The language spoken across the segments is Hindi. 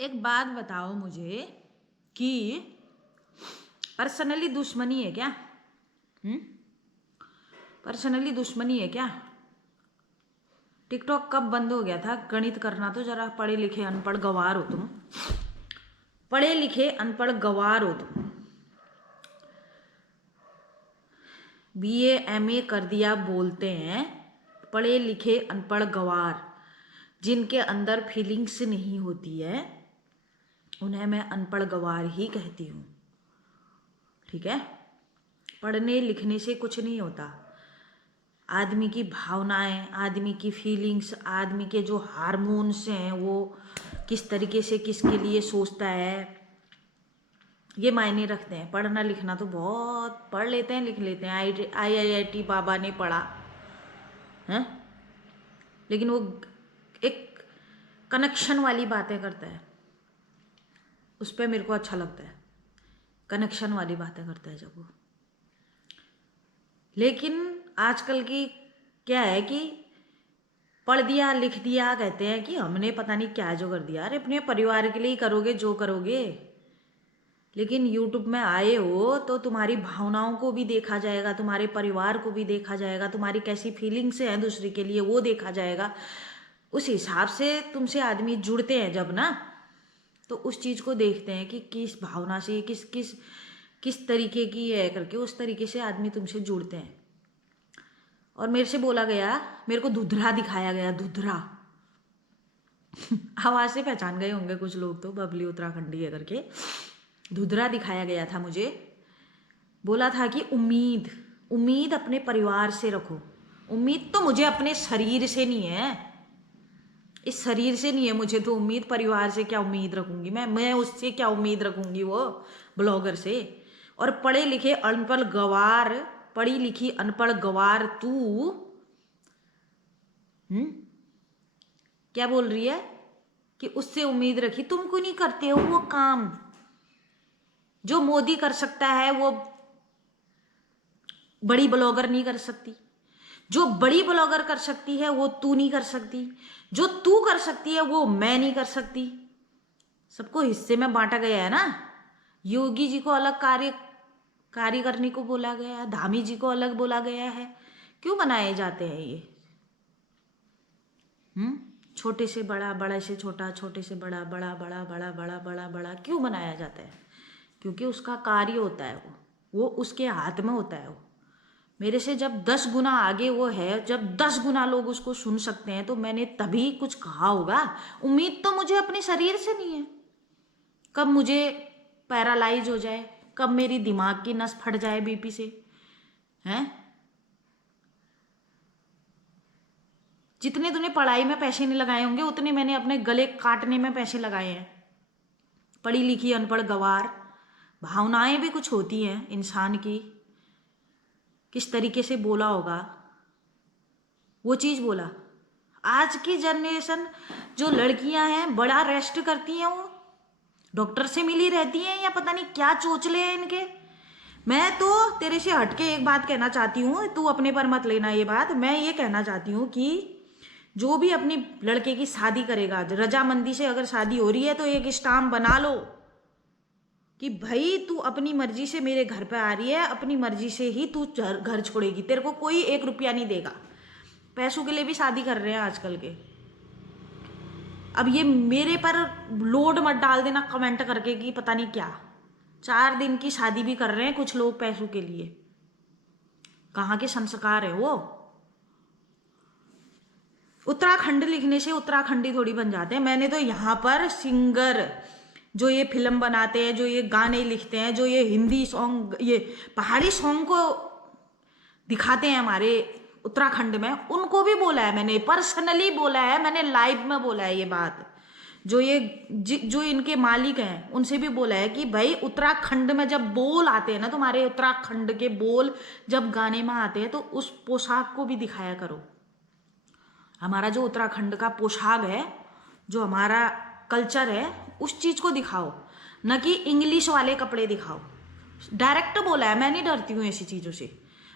एक बात बताओ मुझे कि पर्सनली दुश्मनी है क्या? पर्सनली दुश्मनी है क्या? टिकटॉक कब बंद हो गया था? गणित करना तो जरा, पढ़े लिखे अनपढ़ गवार हो तुम, पढ़े लिखे अनपढ़ गवार हो तुम। बीए एमए कर दिया बोलते हैं पढ़े लिखे अनपढ़ गवार, जिनके अंदर फीलिंग्स नहीं होती है उन्हें मैं अनपढ़ गवार ही कहती हूँ। ठीक है, पढ़ने लिखने से कुछ नहीं होता। आदमी की भावनाएं, आदमी की फीलिंग्स, आदमी के जो हार्मोन्स हैं वो किस तरीके से किसके लिए सोचता है, ये मायने रखते हैं। पढ़ना लिखना तो बहुत पढ़ लेते हैं, लिख लेते हैं, IIT बाबा ने पढ़ा है, लेकिन वो एक कनेक्शन वाली बातें करता है, उस पर मेरे को अच्छा लगता है। कनेक्शन वाली बातें करता है जब वो। लेकिन आजकल की क्या है कि पढ़ दिया लिख दिया, कहते हैं कि हमने पता नहीं क्या जो कर दिया। अरे अपने परिवार के लिए ही करोगे जो करोगे, लेकिन यूट्यूब में आए हो तो तुम्हारी भावनाओं को भी देखा जाएगा, तुम्हारे परिवार को भी देखा जाएगा, तुम्हारी कैसी फीलिंग्स हैं दूसरे के लिए वो देखा जाएगा। उस हिसाब से तुमसे आदमी जुड़ते हैं जब ना, तो उस चीज़ को देखते हैं कि किस भावना से किस किस किस तरीके की है करके, उस तरीके से आदमी तुमसे जुड़ते हैं। और मेरे से बोला गया, मेरे को धुधरा दिखाया गया, धुधरा आवाज से पहचान गए होंगे कुछ लोग तो, बबली उत्तराखंडी है करके। धुधरा दिखाया गया था मुझे, बोला था कि उम्मीद उम्मीद अपने परिवार से रखो। उम्मीद तो मुझे अपने शरीर से नहीं है, इस शरीर से नहीं है मुझे तो उम्मीद। परिवार से क्या उम्मीद रखूंगी मैं उससे क्या उम्मीद रखूंगी, वो ब्लॉगर से। और पढ़े लिखे अनपढ़ गवार, पढ़ी लिखी अनपढ़ गवार तू क्या बोल रही है कि उससे उम्मीद रखी। तुम क्यों नहीं करते हो वो काम जो मोदी कर सकता है, वो बड़ी ब्लॉगर नहीं कर सकती। जो बड़ी ब्लॉगर कर सकती है वो तू नहीं कर सकती, जो तू कर सकती है वो मैं नहीं कर सकती। सबको हिस्से में बांटा गया है ना। योगी जी को अलग कार्य करने को बोला गया है, धामी जी को अलग बोला गया है। क्यों बनाए जाते हैं ये? छोटे से बड़ा, बड़े से छोटा, छोटे से बड़ा, बड़ा बड़ा बड़ा बड़ा बड़ा बड़ा क्यों बनाया जाता है? क्योंकि उसका कार्य होता है वो उसके हाथ में होता है। वो मेरे से जब 10 गुना आगे वो है, जब 10 गुना लोग उसको सुन सकते हैं, तो मैंने तभी कुछ कहा होगा। उम्मीद तो मुझे अपने शरीर से नहीं है। कब मुझे पैरालाइज हो जाए, कब मेरी दिमाग की नस फट जाए बीपी से, हैं? जितने तूने पढ़ाई में पैसे नहीं लगाए होंगे उतने मैंने अपने गले काटने में पैसे लगाए हैं। पढ़ी लिखी अनपढ़ गवार। भावनाएं भी कुछ होती हैं इंसान की, किस तरीके से बोला होगा वो चीज़ बोला। आज की जनरेशन जो लड़कियां हैं बड़ा रेस्ट करती हैं, वो डॉक्टर से मिली रहती हैं या पता नहीं क्या चोचले हैं इनके। मैं तो तेरे से हटके एक बात कहना चाहती हूँ, तू अपने पर मत लेना ये बात। मैं ये कहना चाहती हूँ कि जो भी अपनी लड़के की शादी करेगा, रजामंदी से अगर शादी हो रही है तो एक स्टाम्प बना लो कि भाई तू अपनी मर्जी से मेरे घर पे आ रही है, अपनी मर्जी से ही तू घर छोड़ेगी, तेरे को कोई 1 रुपया नहीं देगा। पैसों के लिए भी शादी कर रहे हैं आजकल के। अब ये मेरे पर लोड मत डाल देना कमेंट करके कि पता नहीं क्या। 4 दिन की शादी भी कर रहे हैं कुछ लोग पैसों के लिए। कहाँ के संस्कार है वो? उत्तराखंड लिखने से उत्तराखंडी थोड़ी बन जाते हैं। मैंने तो यहाँ पर सिंगर जो ये फिल्म बनाते हैं, जो ये गाने लिखते हैं, जो ये हिंदी सॉन्ग, ये पहाड़ी सॉन्ग को दिखाते हैं हमारे उत्तराखंड में, उनको भी बोला है मैंने, पर्सनली बोला है मैंने, लाइव में बोला है ये बात। जो इनके मालिक हैं उनसे भी बोला है कि भाई उत्तराखंड में जब बोल आते हैं ना, तुम्हारे उत्तराखंड के बोल जब गाने में आते हैं तो उस पोशाक को भी दिखाया करो। हमारा जो उत्तराखंड का पोशाक है, जो हमारा कल्चर है, उस चीज़ को दिखाओ, न कि इंग्लिश वाले कपड़े दिखाओ। डायरेक्ट बोला है, मैं नहीं डरती हूँ ऐसी चीज़ों से।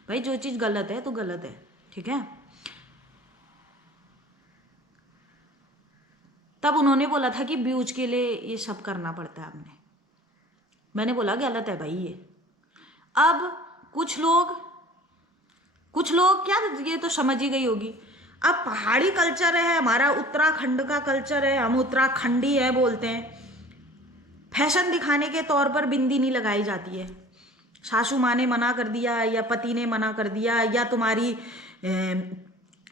भाई जो चीज़ गलत है तो गलत है, ठीक है। तब उन्होंने बोला था कि व्यूज के लिए ये सब करना पड़ता है हमने। मैंने बोला गलत है भाई ये। अब कुछ लोग क्या, ये तो समझ ही गई होगी। अब पहाड़ी कल्चर है हमारा, उत्तराखंड का कल्चर है, हम उत्तराखंडी है बोलते हैं। फैशन दिखाने के तौर पर बिंदी नहीं लगाई जाती है। सासू माँ ने मना कर दिया, या पति ने मना कर दिया, या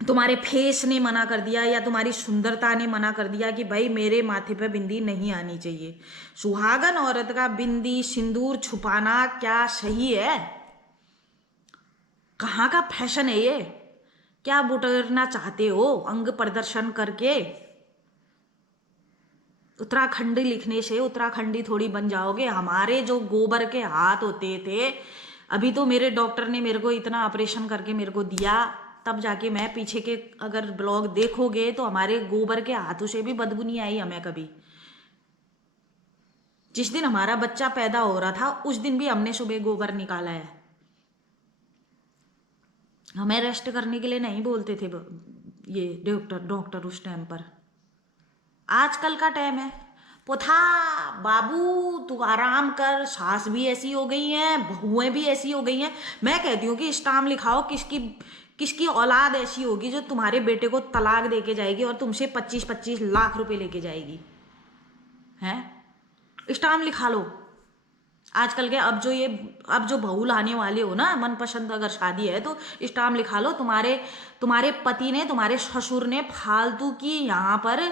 तुम्हारे फेस ने मना कर दिया, या तुम्हारी सुंदरता ने मना कर दिया कि भाई मेरे माथे पे बिंदी नहीं आनी चाहिए। सुहागन औरत का बिंदी सिंदूर छुपाना क्या सही है? कहाँ का फैशन है ये? क्या बुटरना चाहते हो अंग प्रदर्शन करके? उत्तराखंडी लिखने से उत्तराखंडी थोड़ी बन जाओगे। हमारे जो गोबर के हाथ होते थे, अभी तो मेरे डॉक्टर ने मेरे को इतना ऑपरेशन करके मेरे को दिया, तब जाके मैं पीछे के अगर ब्लॉग देखोगे तो हमारे गोबर के हाथों से भी बदबू नहीं आई हमें कभी। जिस दिन हमारा बच्चा पैदा हो रहा था उस दिन भी हमने सुबह गोबर निकाला है। हमें रेस्ट करने के लिए नहीं बोलते थे ये डॉक्टर उस टाइम पर। आजकल का टाइम है, पोथा बाबू तू आराम कर, सास भी ऐसी हो गई हैं, बहुएं भी ऐसी हो गई हैं। मैं कहती हूँ कि स्टाम्प लिखाओ, किसकी औलाद ऐसी होगी जो तुम्हारे बेटे को तलाक दे के जाएगी और तुमसे 25-25 लाख रुपए लेके जाएगी, हैं? स्टाम्प लिखा लो। आजकल के अब जो बहू लाने वाले हो ना, मनपसंद अगर शादी है तो स्टाम्प लिखा लो। तुम्हारे पति ने, तुम्हारे ससुर ने फालतू की यहाँ पर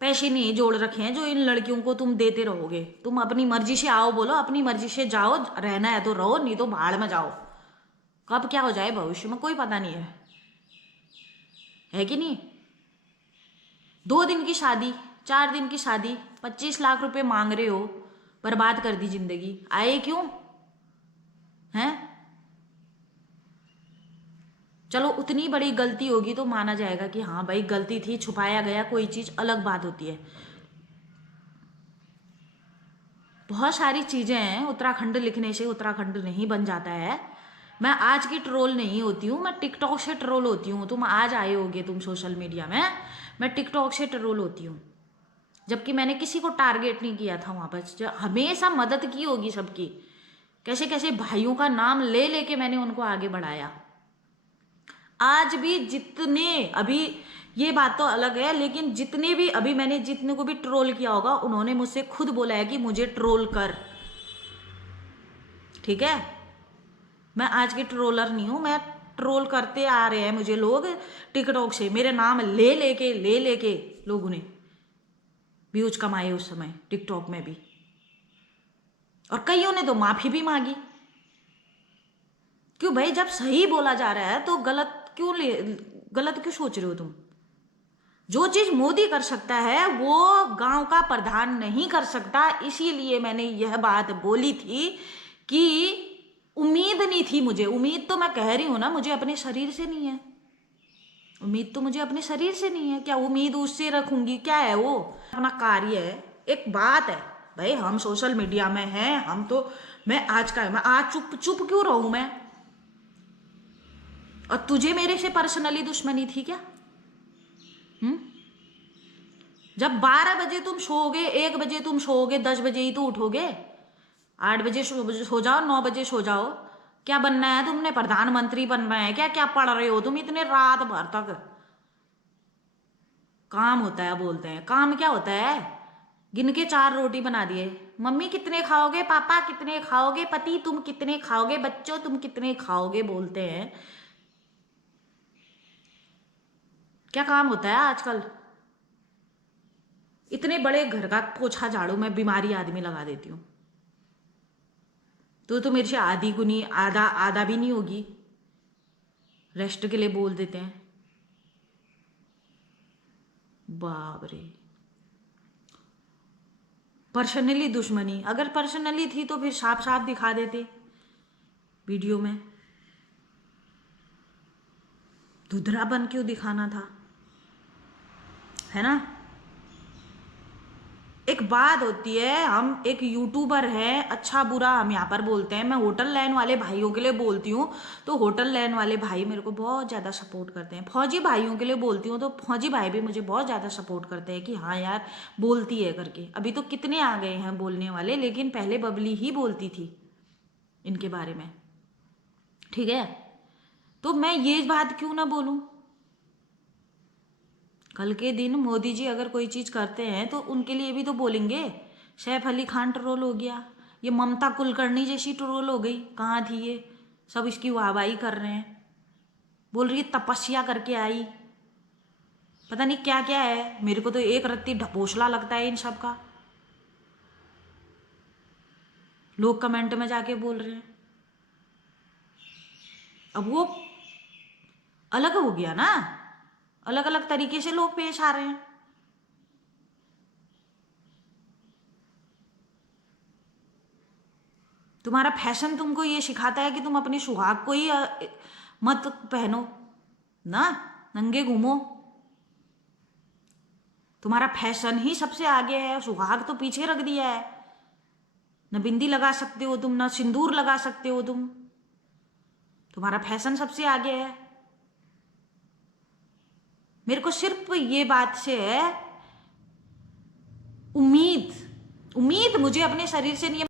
पैसे नहीं जोड़ रखे हैं जो इन लड़कियों को तुम देते रहोगे। तुम अपनी मर्जी से आओ, बोलो अपनी मर्जी से जाओ, रहना है तो रहो, नहीं तो भाड़ में जाओ। कब क्या हो जाए भविष्य में कोई पता नहीं है कि नहीं? 2 दिन की शादी, 4 दिन की शादी, 25 लाख रुपए मांग रहे हो, बर्बाद कर दी जिंदगी। आए क्यों? हैं? चलो उतनी बड़ी गलती होगी तो माना जाएगा कि हाँ भाई गलती थी, छुपाया गया कोई चीज, अलग बात होती है। बहुत सारी चीजें हैं, उत्तराखंड लिखने से उत्तराखंड नहीं बन जाता है। मैं आज की ट्रोल नहीं होती हूँ, मैं टिकटॉक से ट्रोल होती हूँ। तुम आज आए होगे तुम सोशल मीडिया में, मैं टिकटॉक से ट्रोल होती हूँ। जबकि मैंने किसी को टारगेट नहीं किया था वहां पर, हमेशा मदद की होगी सबकी। कैसे कैसे भाइयों का नाम ले लेके मैंने उनको आगे बढ़ाया। आज भी जितने, अभी ये बात तो अलग है, लेकिन जितने भी अभी मैंने जितने को भी ट्रोल किया होगा उन्होंने मुझसे खुद बोला है कि मुझे ट्रोल कर। ठीक है, मैं आज की ट्रोलर नहीं हूं, मैं ट्रोल करते आ रहे हैं मुझे लोग टिकटॉक से, मेरे नाम ले लेके लोगों ने व्यूज कमाए उस समय टिकटॉक में भी, और कईयों ने तो माफी भी मांगी। क्यों भाई, जब सही बोला जा रहा है तो गलत क्यों सोच रहे हो तुम? जो चीज मोदी कर सकता है वो गांव का प्रधान नहीं कर सकता। इसीलिए मैंने यह बात बोली थी कि उम्मीद नहीं थी मुझे। उम्मीद तो मैं कह रही हूं ना, मुझे अपने शरीर से नहीं है। उम्मीद तो मुझे अपने शरीर से नहीं है। क्या उम्मीद उससे रखूंगी? क्या है वो? अपना कार्य है। एक बात है भाई, हम सोशल मीडिया में हैं, हम तो, मैं आज चुप क्यों रहूं मैं? और तुझे मेरे से पर्सनली दुश्मनी थी क्या? जब 12 बजे तुम सोओगे, 1 बजे तुम सोओगे, 10 बजे ही तो उठोगे। 8 बजे सो जाओ, 9 बजे सो जाओ। क्या बनना है तुमने? प्रधानमंत्री बनना है क्या? क्या पढ़ रहे हो तुम इतने रात भर तक? काम होता है बोलते हैं, काम क्या होता है? गिन के 4 रोटी बना दिए, मम्मी कितने खाओगे, पापा कितने खाओगे, पति तुम कितने खाओगे, बच्चों तुम कितने खाओगे बोलते हैं। क्या काम होता है आजकल? इतने बड़े घर का पोछा झाड़ू मैं बीमारी आदमी लगा देती हूँ, तो मेरे से आधी गुनी आधा भी नहीं होगी। रेस्ट के लिए बोल देते हैं। बाप रे, पर्सनली दुश्मनी। अगर पर्सनली थी तो फिर साफ साफ दिखा देते वीडियो में। धुधरा बन क्यों दिखाना था, है ना? एक बात होती है, हम एक यूट्यूबर हैं, अच्छा बुरा हम यहाँ पर बोलते हैं। मैं होटल लाइन वाले भाइयों के लिए बोलती हूँ, तो होटल लाइन वाले भाई मेरे को बहुत ज़्यादा सपोर्ट करते हैं। फौजी भाइयों के लिए बोलती हूँ, तो फौजी भाई भी मुझे बहुत ज़्यादा सपोर्ट करते हैं कि हाँ यार बोलती है करके। अभी तो कितने आ गए हैं बोलने वाले, लेकिन पहले बबली ही बोलती थी इनके बारे में, ठीक है। तो मैं ये बात क्यों ना बोलूँ? कल के दिन मोदी जी अगर कोई चीज़ करते हैं तो उनके लिए भी तो बोलेंगे। सैफ अली खान ट्रोल हो गया, ये ममता कुलकर्णी जैसी ट्रोल हो गई, कहाँ थी ये? सब इसकी वाहवाही कर रहे हैं, बोल रही है तपस्या करके आई, पता नहीं क्या क्या है। मेरे को तो एक रत्ती ढपोसला लगता है इन सब का। लोग कमेंट में जाके बोल रहे हैं। अब वो अलग हो गया ना, अलग अलग तरीके से लोग पेश आ रहे हैं। तुम्हारा फैशन तुमको ये सिखाता है कि तुम अपनी सुहाग को ही मत पहनो ना, नंगे घूमो। तुम्हारा फैशन ही सबसे आगे है, सुहाग तो पीछे रख दिया है। न बिंदी लगा सकते हो तुम, न सिंदूर लगा सकते हो तुम, तुम्हारा फैशन सबसे आगे है। मेरे को सिर्फ ये बात से है उम्मीद, उम्मीद मुझे अपने शरीर से नहीं है।